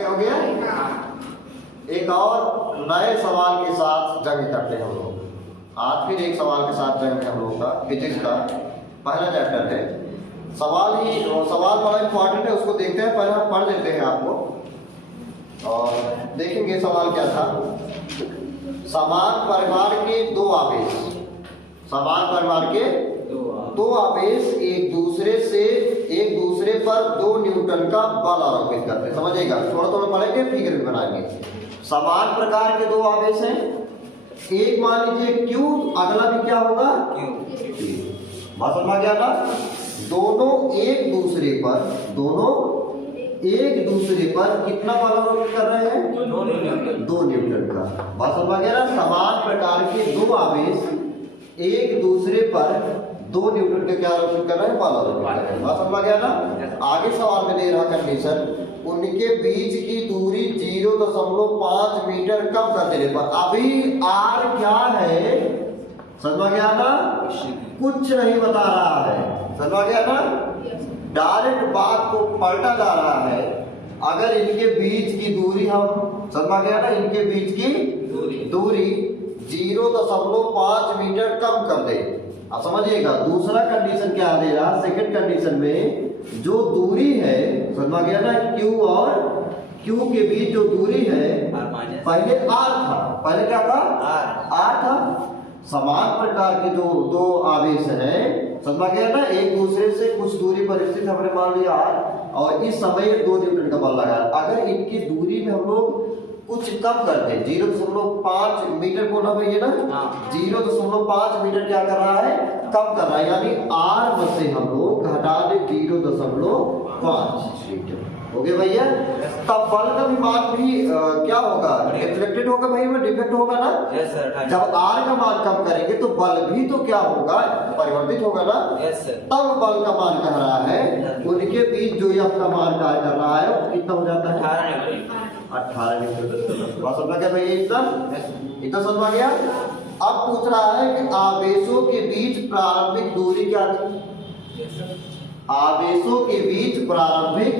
आगे हो गया। एक और नए सवाल के साथ जंग करते हैं हम लोग। आज फिर एक सवाल के साथ जंग है हम लोगों का, फिजिक्स का पहला चैप्टर है। सवाल बड़ा इंपॉर्टेंट है, उसको देखते हैं। पहले हम पढ़ लेते हैं आपको और देखेंगे सवाल क्या था। समान परिमाण के दो आवेश, समान परिमाण के दो आवेश एक दूसरे पर 2 न्यूटन का बल आरोपित करते हैं। समझिएगा, थोड़ा थोड़ा पढ़ेंगे, फिगर भी बनाएंगे। समान प्रकार के दो आवेश हैं, एक मान लीजिए Q, अगला भी क्या होगा Q। बात समझ गया ना। दोनों एक दूसरे पर कितना बल आरोपित कर रहे हैं? 2 न्यूटन का। बात समझ गया ना। समान प्रकार के दो आवेश एक दूसरे पर 2 न्यूटन के क्या आरोपित कर रहे हैं? बल आरोपित कर रहे हैं। बात समझ गया ना। आगे सवाल में दे रहा कंडीशन, उनके बीच की दूरी 0.5 मीटर कम कर देने पर। अभी R क्या है? समझ गया ना। कुछ नहीं बता रहा है, समझ गया ना। डायरेक्ट बात को पलटा जा रहा है। अगर इनके बीच की दूरी हम, समझ गया ना, इनके बीच की दूरी 0.5 मीटर कम कर दे। अब समझिएगा दूसरा कंडीशन क्या दे रहा। सेकंड कंडीशन में जो दूरी है, समझ गया ना, Q और Q के बीच जो दूरी है, पहले R था। पहले क्या था? R था। समान प्रकार के जो दो आवेश हैं, समझ गया ना, एक दूसरे से कुछ दूरी पर स्थित, हमने मान लिया R, और इस समय 2 न्यूटन का बल लगा। अगर इनकी दूरी में हम लोग कुछ कम कर दे, 0.5 मीटर बोला भैया ना, 0.5 मीटर क्या कर रहा है? कम कर रहा है। यानी R में से हम लोग घटा दे 0.5 मीटर। हो गया भैया। तब बल का भी मान भी क्या होगा? रिफ्लेक्टेड होगा भैया, डिफेक्ट होगा ना। Yes sir. जब R का मान कम करेंगे तो बल भी तो क्या होगा? परिवर्तित होगा ना। Yes sir. तब बल का मान कह रहा है उनके बीच जो F का मान कार्य कर रहा है वो कितना हो जाता है? 18 न्यूटन। बात समझ गया भैया? इतना समझ गया। अब पूछ रहा है कि आवेशों के बीच प्रारंभिक दूरी क्या थी? आवेशों के बीच प्रारंभिक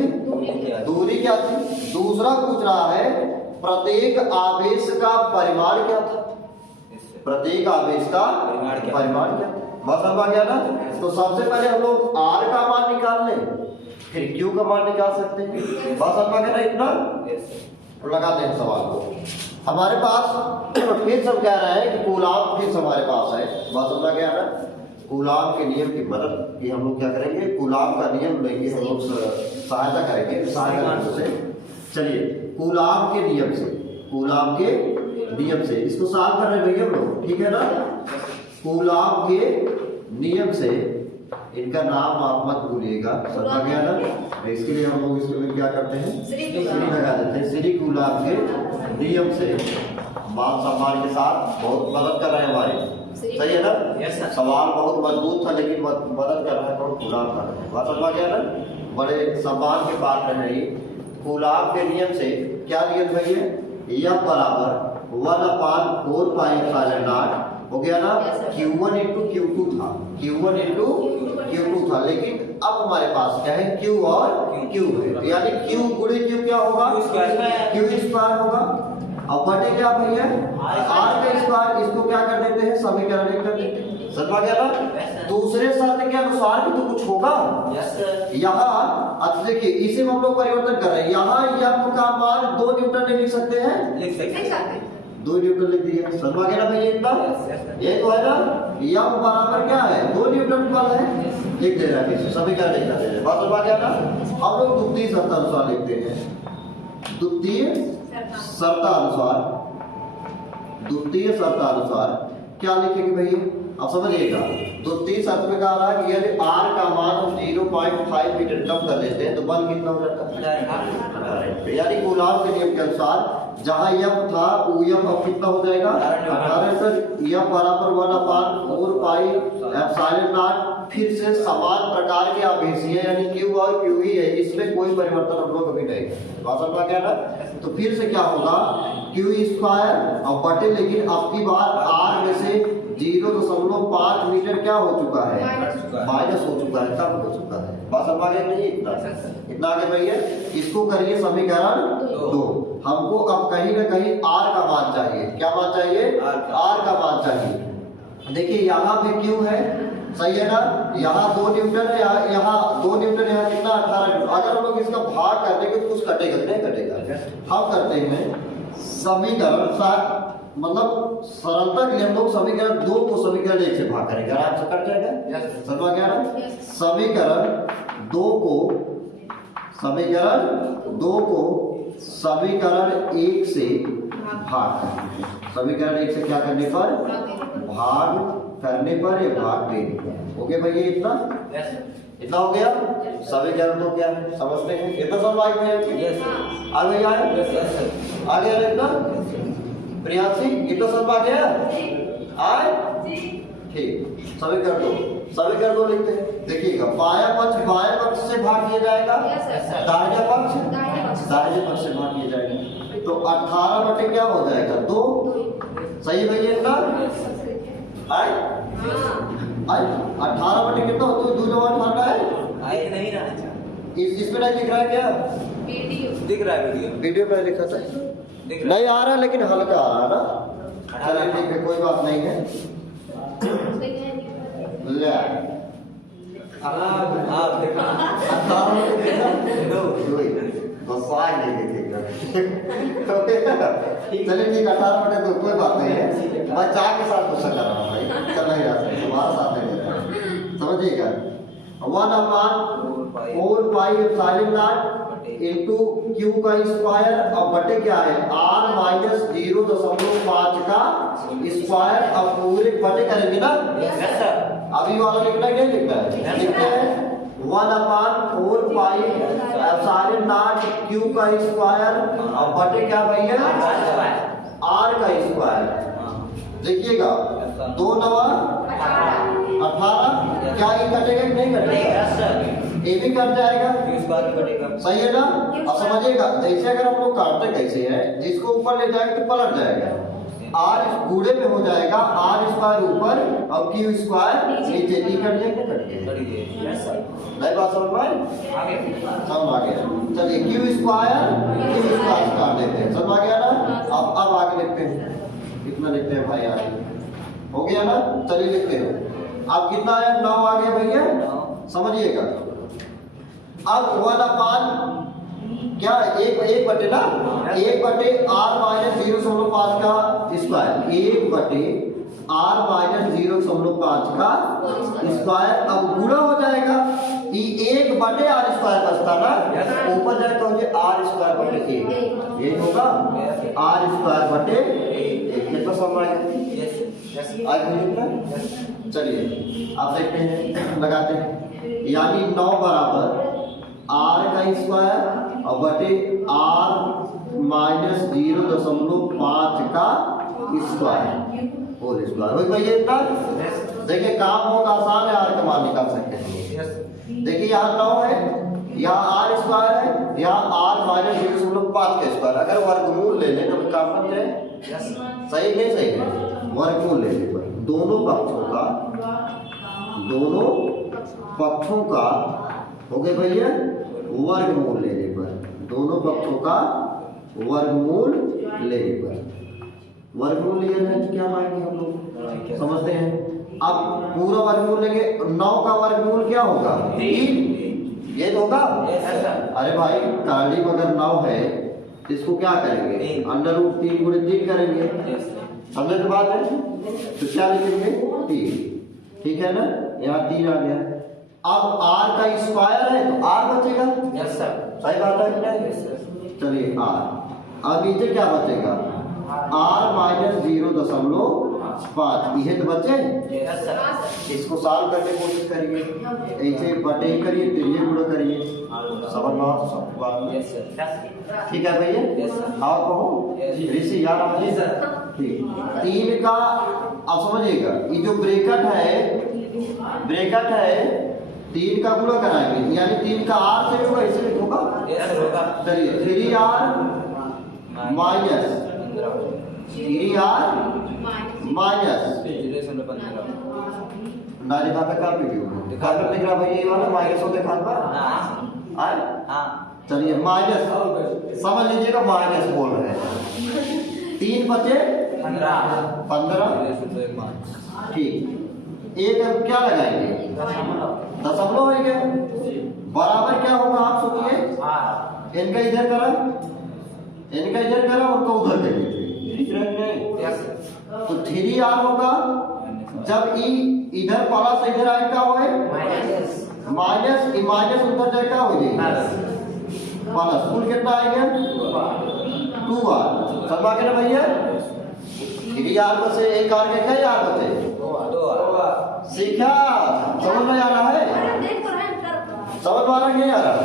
दूरी क्या थी? दूसरा पूछ रहा है प्रत्येक आवेश का परिमाण क्या था? प्रत्येक आवेश का परिमाण क्या था? बस समझ गया ना। तो सबसे पहले हम लोग R का मान निकाल लें, फिर Q का मान निकाल सकते हैं। बस समझ गया ना। इतना लगाते हैं सवाल को। हमारे पास फिर सब कह रहे हैं कि कूलाम फिर हमारे पास है। बात समझ गया ना। कूलाम के नियम की मदद की हम लोग क्या करेंगे? कूलाम का नियम लेंगे, हम लोग सहायता करेंगे, सहायता से। चलिए कूलाम के नियम से इसको सॉल्व कर रहे भैया हम लोग, ठीक है ना। कूलाम के नियम से, इनका नाम आप मत भूलिएगा, समझ गया ना। इसके लिए हम लोग इसमें क्या करते हैं? श्री लगा देते हैं। श्री कूलाम के नियम से मान सम्मान के साथ बहुत मदद कर रहे हैं हमारे। सही है ना। सवाल बहुत मजबूत था लेकिन मदद कर रहा है, बहुत कूलाम कर रहा है। बात समझ गया ना। बड़े सम्मान के बात है। कूलाम के नियम से क्या नियम भैया? F बराबर 1/4 पाई एप्सिलॉन नॉट हो गया ना। Q1 into Q2 था, Q1 into Q2 था, लेकिन अब हमारे पास क्या है? Q और Q है। यानी Q गुणे Q क्या होगा? Q स्क्वायर होगा। अब बटे क्या भैया? R का स्क्वायर। इसको क्या कर देते हैं? समीकरण 1 कर देते हैं। समझ गया ना। दूसरे शर्त के अनुसार भी तो कुछ होगा। यहाँ देखिए, इसे हम लोग परिवर्तन कर रहे हैं। यहाँ F का मान 2 न्यूटन लिख सकते हैं, लिख सकते हैं। 2 न्यूटन लिख दिया। समझ गया ना भैया? इतना ये तो है ना। F बराबर क्या है? 2 न्यूटन बल है, लिख दे रहा है। समीकरण लिख दे रहे हैं। बात समझ गया ना। अब लोग द्वितीय शर्तानुसार लिखते हैं। द्वितीय शर्तानुसार क्या लिखेंगे भैया? अब समझिएगा। द्वितीय शर्त में कह रहा है कि यदि R का मान हम 0.5 मीटर कम कर लेते हैं तो बल कितना हो जाता है? यानी कूलाम के नियम के अनुसार जहां F था वो F अब कितना हो जाएगा? 18। F बराबर 1/4 पाई एप्सिलॉन नॉट। फिर से समान प्रकार के आवेश है, यानी Q और Q ही है, इसमें कोई परिवर्तन हम लोग कभी नहीं। बात समझ गया ना। तो फिर से क्या होगा? Q स्क्वायर और बटे, लेकिन अब की बार R में से 0.5 मीटर क्या हो चुका है, माइनस माइनस हो चुका है, कम हो चुका है। बात समझ आ गई नहीं? इतना आगे भैया इसको करिए समीकरण 2। हमको अब कहीं ना कहीं r का मान चाहिए। क्या मान चाहिए? r का मान चाहिए। देखिए यहाँ पे क्यों है, सही है ना, यहाँ 2 न्यूटन है, यहाँ 2 न्यूटन, यहाँ कितना 18 न्यूटन। अगर हम लोग इसका भाग कर देंगे तो कुछ कटेगा नहीं कटेगा। हम करते हैं समीकरण मतलब सरलता के लिए हम लोग समीकरण 2 को समीकरण 1 से भाग करेंगे, आराम से कट जाएगा। समझ गया ना? समीकरण 2 को समीकरण 1 से भाग करेंगे। समीकरण 1 से क्या करने पर, भाग करने पर, या भाग देने पर। ओके भैया, इतना हो गया। समीकरण तो क्या है समझते हैं, इतना सब लाइक में आगे आगे इतना प्रियांशी, इतना सब आ गया आए, ठीक। समीकरण 2 लिखते हैं। देखिएगा बायां पक्ष बाएं पक्ष से भाग किया जाएगा, दाहिना पक्ष दाहिने पक्ष से भाग किया जाएगा। तो 18 बटे क्या हो जाएगा 2। सही है भैया? इतना आए 18 बटे कितना होता है, 2 जवाब भागा है आए नहीं रहा। इसमें नहीं दिख रहा है क्या? दिख रहा है वीडियो पे लिखा था, नहीं आ रहा लेकिन हल्का आ रहा है ना। चलिए ठीक है, कोई बात नहीं है। ले आप देखा चलिए ठीक, 18 बटे 2 कोई बात नहीं है। मैं चाह के साथ गुस्सा कर रहा हूँ भाई, चल नहीं रहा तुम्हारा साथ नहीं दे रहा, समझिएगा। 1/4 pi epsilon not into Q का स्क्वायर, अब बटे क्या है r माइनस 0.5 का स्क्वायर। अब पूरे बटे करेंगे ना, अभी वाला लिखना है, क्या लिखना है, लिखते हैं 1/4 पाई एप्सिलॉन नॉट क्यू का स्क्वायर, अब बटे क्या भैया r का स्क्वायर। देखिएगा 2 9 18, क्या ये कटेगा कि नहीं कटेगा? ये भी कट जाएगा, सही है ना। अब समझिएगा, जैसे अगर हम लोग काटते कैसे है, जिसको ऊपर ले जाएंगे तो पलट जाएगा, r बूढ़े में हो जाएगा, r स्क्वायर ऊपर और q स्क्वायर नीचे, कट जाएगा, कट गया। नहीं बात समझ में समझ आ गया। चलिए q स्क्वायर काट देते हैं, समझ आ गया ना। अब आगे लिखते हैं, कितना लिखते हैं भाई, आगे हो गया ना। चलिए लिखते हैं, अब कितना है 9 आ गया भैया, समझिएगा। अब 1/, क्या एक बटे ना, 1 बटे r माइनस 0.5 का स्क्वायर, 1 बटे r माइनस 0.5 का स्क्वायर। अब गुणा हो जाएगा, ये 1 बटे r स्क्वायर बचता ना, ऊपर जाए तो r स्क्वायर बटे 1, ये होगा r स्क्वायर बटे 1। कितना समझ आएगा? चलिए आप देखते हैं, लगाते हैं, यानी 9 बराबर r का स्क्वायर और बटे r माइनस 0.5 का स्क्वायर होल स्क्वायर। भैया इतना देखिए, काम बहुत आसान है, r का मान निकाल सकते हैं। देखिए यहाँ 9 है, यहाँ r स्क्वायर है, यहाँ r माइनस 0.5 का स्क्वायर। अगर वर्गमूल ले लें तो काम बन जाए, सही नहीं सही है। वर्गमूल लेने पर दोनों पक्षों का हो गए भैया वर्गमूल लेने पर, दोनों पक्षों का वर्गमूल लेने पर, वर्गमूल लिया जाए तो क्या पाएंगे हम लोग, समझते हैं। अब पूरा वर्गमूल लेंगे, 9 का वर्गमूल क्या होगा 3, ये तो होगा। अरे भाई ताड़ी मगर 9 है, इसको क्या करेंगे, √3 × 3 करेंगे, समझे तो बात है। तो क्या लिखेंगे 3, ठीक है ना, यहाँ 3 आ गया। अब r का स्क्वायर है तो r बचेगा, सही बात है। चलिए r, अब नीचे क्या बचेगा, r माइनस 0.5, ये तो बचे। इसको सॉल्व करने की कोशिश करिए, ऐसे बटे करिए, तो ये गुणा करिए, समझ में ठीक है भैया। और कहो ऋषि यार ठीक, 3 का, अब समझिएगा, ये जो ब्रैकेट है 3 का गुणा कराएंगे, यानी 3 का r से होगा, ऐसे होगा। चलिए 3r माइनस 3r माइनस 0.15 ना लिखा था का वीडियो दिखा कर लिख रहा भाई ये वाला माइनस होते खान पर आए हाँ चलिए माइनस समझ लीजिएगा माइनस बोल रहे हैं 3 बचे 15 ठीक एक अब क्या लगाएंगे दशमलव है क्या बराबर क्या होगा आप सोचिए इनका इधर करा उनका उधर कर लीजिए तो 3r होगा जब ई इधर प्लस इधर आए क्या होए माइनस माइनस उधर जाए क्या हो जाएगा प्लस कुल कितना आएगा 2r समझ गए ना भैया 3r में से एक r के क्या यार बचे सीखा समझ में आ रहा है समझ में आ रहा है नहीं आ रहा है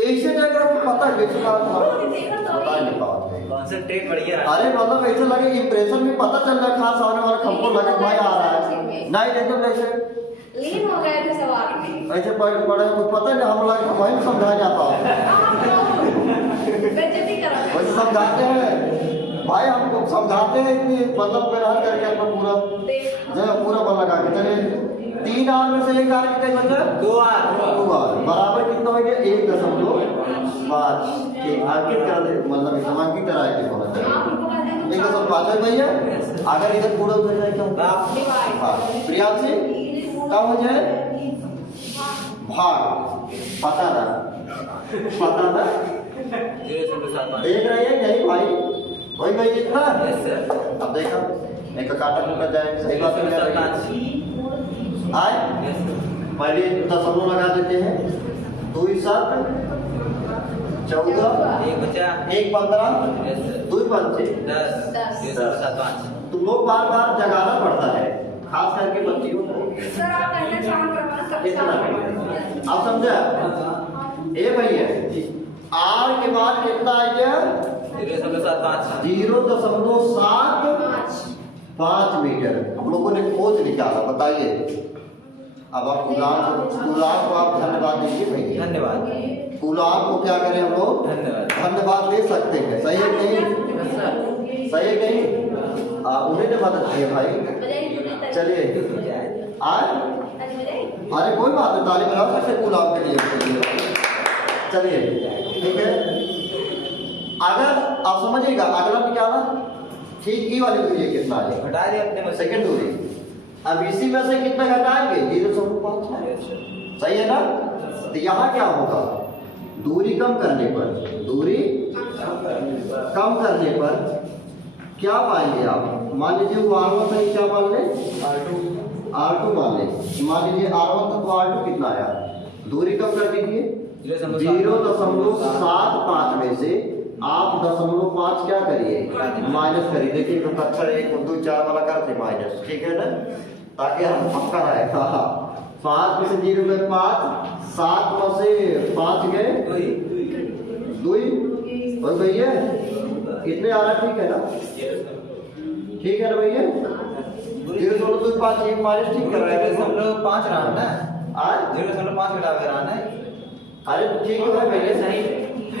ऐसे जगह पता कैसे बता नहीं पाते कॉन्सेंट्रेट बढ़िया अरे मतलब ऐसे लगे इंप्रेशन भी पता चल रहा खास आने वाला हमको लगे भाई आ रहा है नहीं एकदम ऐसे लीन हो गए थे सवाल में ऐसे पढ़े कुछ पता नहीं हम लोग वही समझा जाता है बेइज्जती करा वही समझाते हैं भाई हमको समझाते हैं कि मतलब मेरा करके अपना पूरा जो पूरा बन लगा के चले 3r में से एक r कितने बचे 2r बराबर कितना हो गया 1.5 ठीक अंकित कर दे मतलब समांकित तरह के होना चाहिए 1.5 है भैया अगर इधर पूरा उधर जाए क्या होगा हाँ प्रियांशी क्या हो जाए भाग पता था देख रहे हैं नहीं भाई वही भाई कितना अब देखा एक काटा टूटा जाए सही बात है आए पहले दशमलव लगा देते हैं 2 7 14 एक बचा 1 15 2 बच्चे 10 तुम लोग बार बार जगाना पड़ता है खास करके बच्चियों को सर आप कहना चाहते कितना आप समझा ए भैया r के बाद कितना आ गया 0.75 मीटर हम लोगों ने खोज निकाला बताइए अब आप गुलाब को आप धन्यवाद दीजिए भैया धन्यवाद गुलाब को क्या करें हम लोग धन्यवाद दे सकते हैं सही है नहीं सही है नहीं उन्हें ने मदद की है भाई चलिए आज अरे कोई बात नहीं ताली बजाओ सबसे गुलाब के लिए चलिए ठीक है अगर आप समझिएगा अगला में क्या था ठीक ई वाली दूरी कितना है हटा दिए अपने में सेकंड दूरी अब इसी में से कितना घटाएंगे 0.5 सही है ना तो यहाँ क्या होगा दूरी कम करने पर क्या पाएंगे आप मान लीजिए वो R1 था क्या मान ले R2 मान ले मान लीजिए R1 था तो R2 कितना आया दूरी कम कर दीजिए 0.75 में से आप 0.5 क्या करिए माइनस करिए देखिए तो अक्षर 1 2 4 वाला करते माइनस ठीक है ना ताकि हम पक्का रहे हाँ 5 में से 0.5 7 में से 5 गए 2 और भैया कितने आ रहा ठीक है ना भैया 0.25 एक माइनस ठीक कर रहे हैं 0.5 रहा है ना आज 0.5 घटा के रहा है अरे ठीक है भैया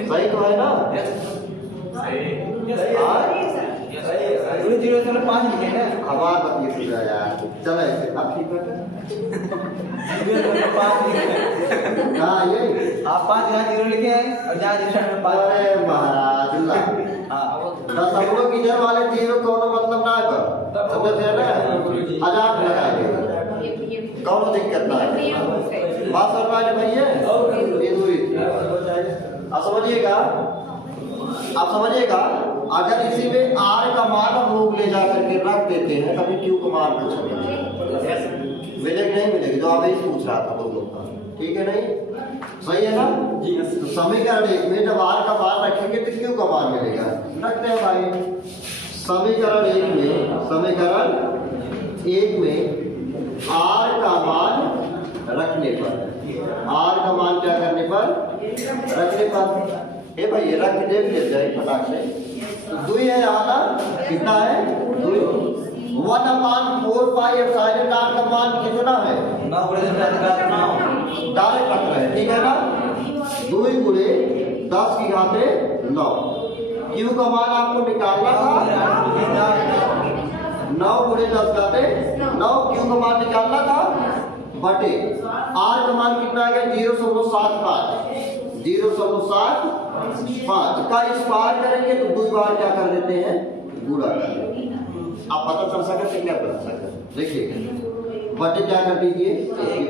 सही तो है ना पूरे 0.5 लिखे ना हमार बतिए सुन रहा यार चलो अब ठीक है 0.5 लिखे हाँ ये आप 5 यहाँ 0 लिखे हैं और यहाँ 0.5 अरे महाराज अल्लाह दशमलव की इधर वाले 0 कौन मतलब ना है समझ रहे ना 1000 लगाएंगे कौन दिक्कत ना है बात समझ रहा है भैया ये दूरी आप समझिएगा अगर इसी में r का मान हम लोग ले जा करके रख देते हैं कभी q का मान पूछेंगे मिलेगी नहीं मिलेगी जो आप यही पूछ रहा था लोगों का ठीक है नहीं सही है ना तो समीकरण 1 में जब r का मान रखेंगे तो q का मान मिलेगा रखते हैं भाई समीकरण 1 में r का मान रखने पर r का मान क्या करने पर रखने पर हे भाई ये रख दे मिल जाए फटाक से तो 2 है यहाँ का कितना है 2 1/4 पाई एप्सिलॉन r का मान कितना है 9 डायरेक्ट रख रहे हैं ठीक है ना 2 गुणे 10 की घाते 9 q का मान आपको निकालना था 9 गुणे 10 घाते 9। क्यू का मान निकालना था बटे आर का मान कितना आ गया 0.75 0.75 का स्क्वायर करेंगे तो 2 बार क्या कर देते हैं गुणा कर देते हैं। आप पता चल सके क्या बता सके देखिएगा बटे क्या कर दीजिए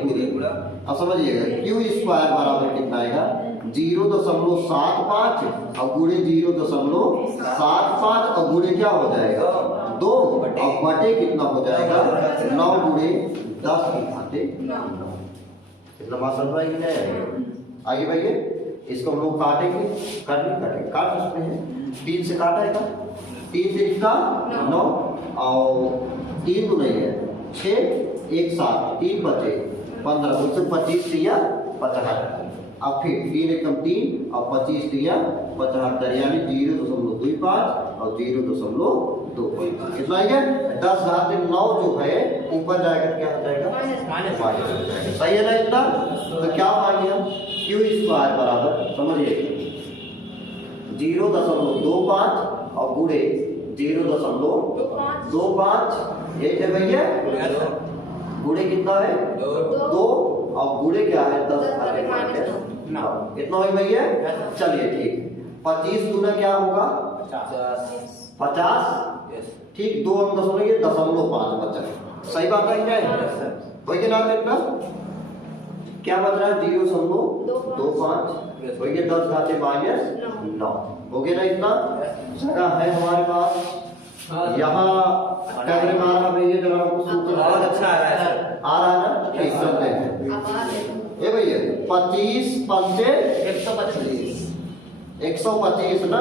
पूरी गुणा। अब समझिएगा क्यू स्क्वायर बराबर कितना आएगा 0.75 और गुणे 0.75 और गुणे क्या हो जाएगा 2 और बटे कितना हो जाएगा 9 गुणे 10 की घाते 9। इतना बात समझ में नहीं आएगा। आगे बढ़िए इसको हम लोग काटेंगे काट सकते हैं 3 से काटा है 3 से इसका 9 और 3 तो नहीं है 6 1 7 3 बचे 15 उससे 25 दिया 75। अब फिर 3 एकम 3 और 25 दिया 75 यानी 0.25 और 0.25 कितना है 10 घाते 9 जो है ऊपर जाएगा क्या हो जाएगा सही है ना इतना। तो क्या पाएंगे हम क्यू स्क्वायर बराबर समझिए 0.25 और गुणे 0.25 ये है भैया गुणे कितना है 2 और गुणे क्या है 10 घाते 9 इतना हो भैया। चलिए ठीक 25 गुना क्या होगा 50 ठीक 2 अंक दशमलव 0.5 बचा सही बात है क्या वही के नाम इतना क्या बच रहा है 0.25 वही के 10 घाते -9 हो गया ना इतना जगह है हमारे पास यहाँ कैमरे में आ रहा भैया जरा आपको सूत्र बहुत अच्छा आ रहा है सर आ रहा है ना ठीक चलते हैं ये भैया 25 पंचे 125 ना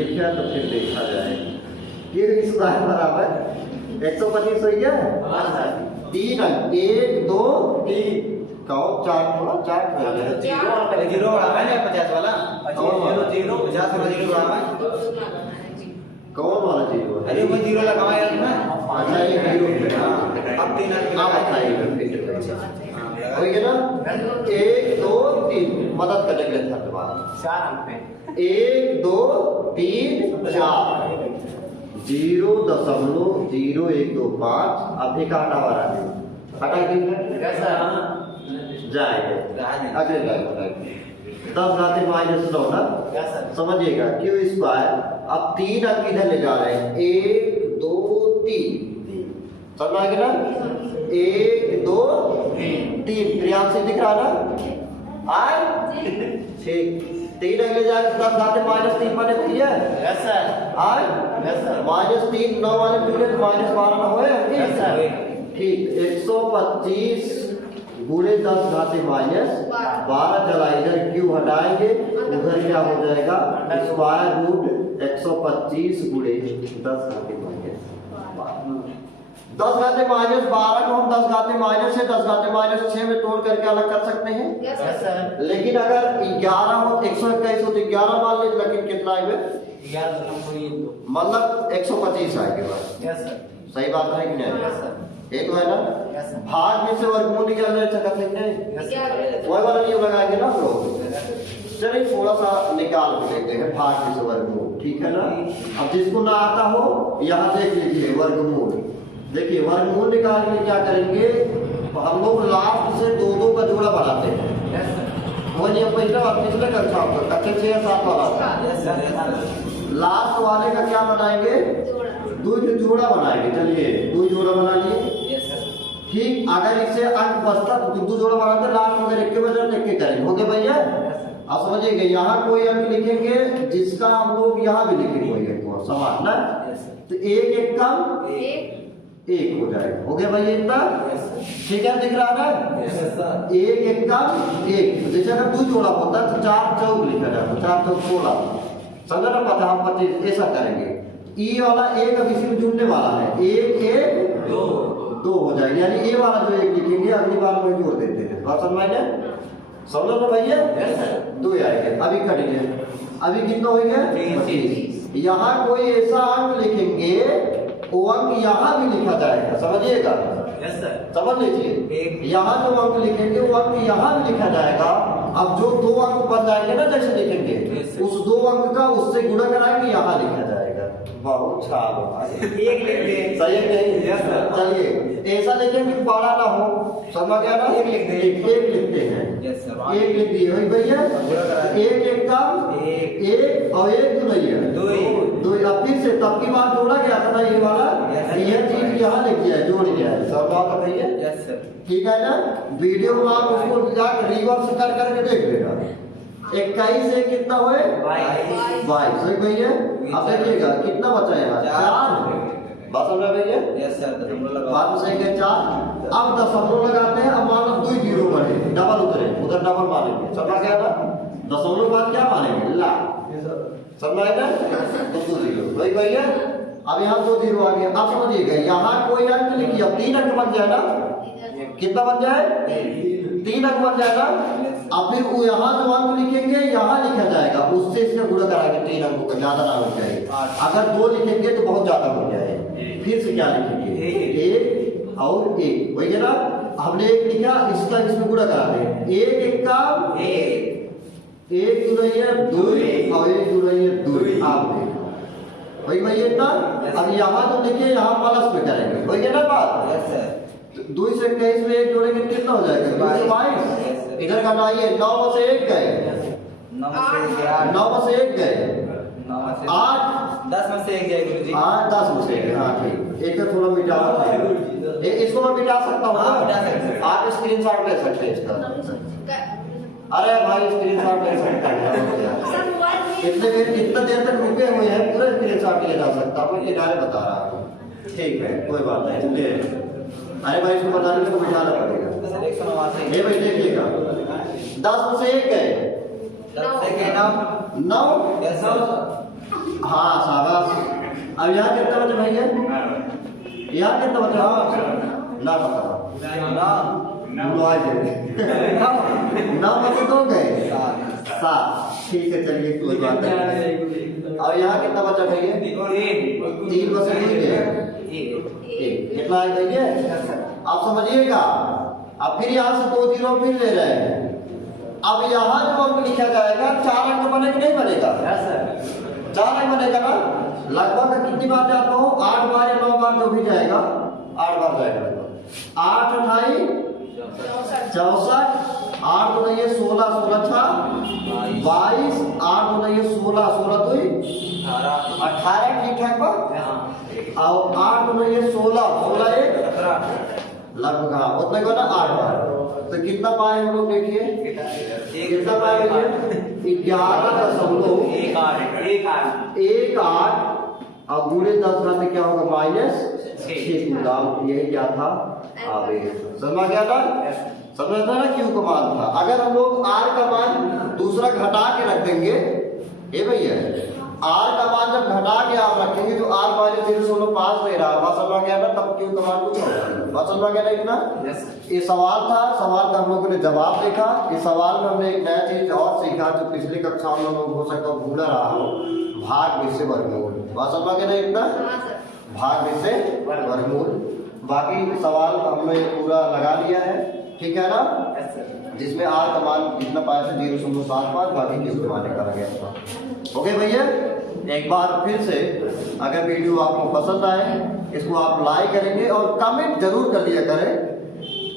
लिखा तो फिर देखा जाए ये स्क्वायर बराबर 125 हो गया 3 अंक 1 2 3 कहो 4 जीरो बढ़ावा है 50 वाला 0 50 वाला 0 बढ़ावा है कौन वाला जीरो है अरे वो 0 लगावा यार मैं अच्छा ये जीरो अब 3 आप बताइए हो गया ना 1 2 3 मदद करने के लिए धन्यवाद 4 अंक पे 1 2 3 4 0.0125 अब एक आटा वाला है हटा के जाएगा अगले लाइन बताइए 10 घाते -9 ना समझिएगा क्यू स्क्वायर अब 3 अंक इधर ले जा रहे हैं 1 2 3 समझ आएगा ना 1 2 3 प्रियांश से दिख रहा ना आए ठीक 3 अंक ले जाकर 10 घाते -3 बने भैया आए -3 9 वाले जुड़े तो -12 ना होए ठीक 125 गुणे 10 घाते -12 चला इधर क्यू हटाएंगे उधर क्या हो जाएगा स्क्वायर रूट 125 गुणे 10 घाते -12 10 घाते -12 को हम 10 घाते माइनस से 10 घाते -6 में तोड़ करके अलग कर सकते हैं लेकिन अगर 11 हो 121 हो तो 11 मान ले लेकिन कितना आएगा मतलब 125 आएगा बस सही बात है कि नहीं ये तो है ना भाग में से वर्गमूल निकाल रहे सकते हैं नहीं वही वाला नियम लगाएंगे ना हम लोग चलिए थोड़ा सा निकाल लेते हैं भाग में से वर्गमूल ठीक है ना। अब जिसको ना आता हो यहाँ देख लीजिए वर्गमूल देखिए वर्गमूल निकाल के क्या करेंगे हम लोग लास्ट से 2 का जोड़ा बनाते हैं वो नियम पहले और पिछले कक्षा में कक्षा 6 या 7 वाला लास्ट वाले का क्या बनाएंगे 2 जोड़ा बनाएंगे चलिए 2 जोड़ा बना लिए ठीक अगर इससे अंक बचता तो 2 जोड़ा बनाते लास्ट में अगर एक के बजाय लिख के करेंगे हो गया भैया। आप समझिएगा यहाँ कोई अंक लिखेंगे जिसका हम लोग यहाँ भी लिखेंगे कोई अंक समान ना तो 1 कम 1 हो जाएगा हो गया भैया इतना ठीक है दिख रहा है 1 कम 1 जैसे अगर 2 जोड़ा होता तो 4 चौक लिखा जाता 4 चौक 16 समझा ना पता हम 25 ऐसा करेंगे ई वाला 1 अब इसी में जुड़ने वाला है 1 1 2 हो जाएगा यानी ए वाला जो 1 लिखेंगे अगली बार में जोड़ देते हैं बात समझ में समझो ना भैया 2 आएगा अभी कटेंगे अभी कितना हो गया 25 यहाँ कोई ऐसा अंक लिखेंगे वो अंक यहाँ भी लिखा जाएगा समझिएगा समझ लीजिए यहाँ जो अंक लिखेंगे वो अंक यहाँ भी लिखा जाएगा। अब जो 2 अंक बन जाएंगे ना जैसे लिखेंगे उस 2 अंक का उससे गुणा कराएंगे यहाँ लिखा जाएगा बहुत छाप भाई। एक लिख दे। सही है नहीं? Yes, sir. चलिए ऐसा लिखें कि बड़ा ना हो, समझ गया ना? एक लिख दे। एक लिखते हैं। Yes, sir. एक लिख दिए भाई भैया। पूरा करा दे। एक एक का एक और एक दो नहीं है। दो अब फिर से तब की बात जोड़ा गया था ना ये वाला। Yes, sir. यह चीज यहाँ लिख दिया है, जोड़ दिया है। सब बात है भैया? Yes, sir. ठीक है ना? वीडियो में आप उसको जाकर रिवर्स कर करके देख लेना। 21 से कितना हुए? 22। सही भैया? अब देखिएगा कितना बचा है यहाँ? 4। बात समझ में भैया? Yes, sir. दशमलव लगाओ। बात में सही है 4। अब दशमलव लगाते हैं। अब मान लो 2 जीरो बढ़े, डबल उतरे, उधर डबल मानेंगे। समझ गया ना? दशमलव बाद क्या मानेंगे? ला। समझ आया ना? तो 2 जीरो वही भैया। अब यहाँ 2 जीरो आ गया। अब समझिएगा यहाँ कोई अंक लिखिए, अब 3 अंक बन जाए ना? कितना बन जाए? 3 अंक बन जाएगा। अब फिर वो यहाँ जो अंक लिखेंगे यहाँ लिखा जाएगा, उससे इसका गुणा कराएंगे 3 अंकों का, ज्यादा ना हो जाएगा। अगर 2 लिखेंगे तो बहुत ज्यादा हो जाएगा। फिर से क्या लिखेंगे? 1 और 1 वही है ना? हमने 1 लिखा, इसका इसमें गुणा करा दें। 1 1 का 1 गुणा 2 और 1 गुणा 2। आप देखो वही भैया इतना। अब यहाँ जो लिखे यहाँ प्लस में करेंगे, वही है ना बात? Yes, sir. 2 से 21 में 1 जोड़ेंगे कितना हो जाएगा? 22। इधर का आइए 9 से 1 गए, 9 में से 8। 9 में से 1 गए, 9 में से 8। 10 में से 1 जाए गुरुजी। 10 में से 1। हाँ ठीक। एक का थोड़ा मिटा इसको मैं मिटा सकता हूँ। हाँ, मिटा सकते हैं। आप स्क्रीनशॉट ले सकते हैं इसका। अरे भाई स्क्रीनशॉट ले सकते हैं। इतना देर तक रुके हुए हैं, पूरा स्क्रीनशॉट ले जा सकता हूँ। किनारे बता रहा हूँ। ठीक है कोई बात नहीं ले। अरे भाई इसको बताने इसको बिठाना पड़ेगा। सर 189। ये भाई देखिएगा 10 में से 1 गए, 10 से 9। 9। Yes, sir. हाँ शाबाश। अब यहाँ कितना बचा भैया? यहाँ कितना बचा? ना पता 9 में से 2 गए, 7। ठीक है चलिए कोई बात नहीं। और यहाँ कितना बचा भैया? 3 में से 2 गए, 1। कितना है भैया? आप समझिएगा। अब फिर यहाँ से 2 जीरो फिर ले रहे हैं। अब यहाँ जो अंक लिखा जाएगा 4 अंक बनेगा नहीं बनेगा? 4 अंक बनेगा ना? लगभग कितनी बार जाता हो? 8 बार या 9 बार जो भी जाएगा, 8 बार जाएगा लगभग। 8 28 64। 8 तो नहीं 16 16 6 22। 8 तो नहीं 16 16 2 18। ठीक ठाक बा? और 8 तो नहीं 16 16 1 लगभग। हाँ उतने को ना 8 बार। तो कितना पाए हम लोग देखिए? कितना पाए भैया? 11.18 और गुणे 10 करने क्या होगा? -6। यही क्या था? आवेश। समझ गया था? समझता ना क्यों का मान था? अगर हम लोग आर का मान दूसरा घटा के रख देंगे, ये भैया आर का मान जब घटा के आप रखेंगे तो आर वाले 0.5 दे रहा है। बात समझ गया ना? तब क्यों का मान कुछ होगा। बात समझ गया ना इतना? ये सवाल था, सवाल का हम लोगों ने जवाब देखा। इस सवाल में हमने एक नया चीज और सीखा जो पिछली कक्षाओं में लोग हो सकता है भूला रहा हो, भाग में से वर्गमूल। बात समझ गया ना इतना? भाग में से वर्गमूल। बाकी सवाल हमने पूरा लगा लिया है, ठीक है ना? जिसमें आर का मान कितना पाया था? 0.75। बाकी किसके मान निकाला गया था। ओके भैया, एक बार फिर से अगर वीडियो आपको पसंद आए इसको आप लाइक करेंगे और कमेंट जरूर कर दिया करें,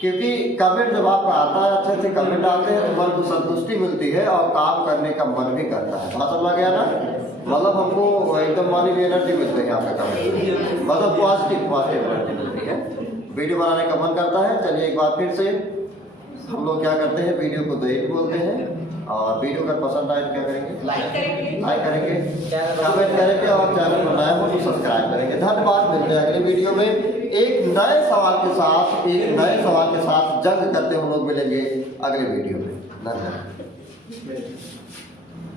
क्योंकि कमेंट जब आपका आता है, अच्छे से कमेंट आते हैं तो मन को संतुष्टि मिलती है और काम करने का मन भी करता है। बात समझ गया ना? मतलब हमको एकदम मानी एनर्जी मिलती है आपका कमेंट, मतलब पॉजिटिव एनर्जी मिलती है, वीडियो बनाने का मन करता है। चलिए एक बार फिर से हम लोग क्या करते हैं, वीडियो को देख बोलते हैं और वीडियो अगर पसंद आए तो क्या करेंगे? लाइक करेंगे, कमेंट करेंगे और चैनल पर नया हो तो सब्सक्राइब करेंगे। धन्यवाद। मिलते हैं अगले वीडियो में एक नए सवाल के साथ जंग करते हम लोग मिलेंगे अगले वीडियो में। धन्यवाद।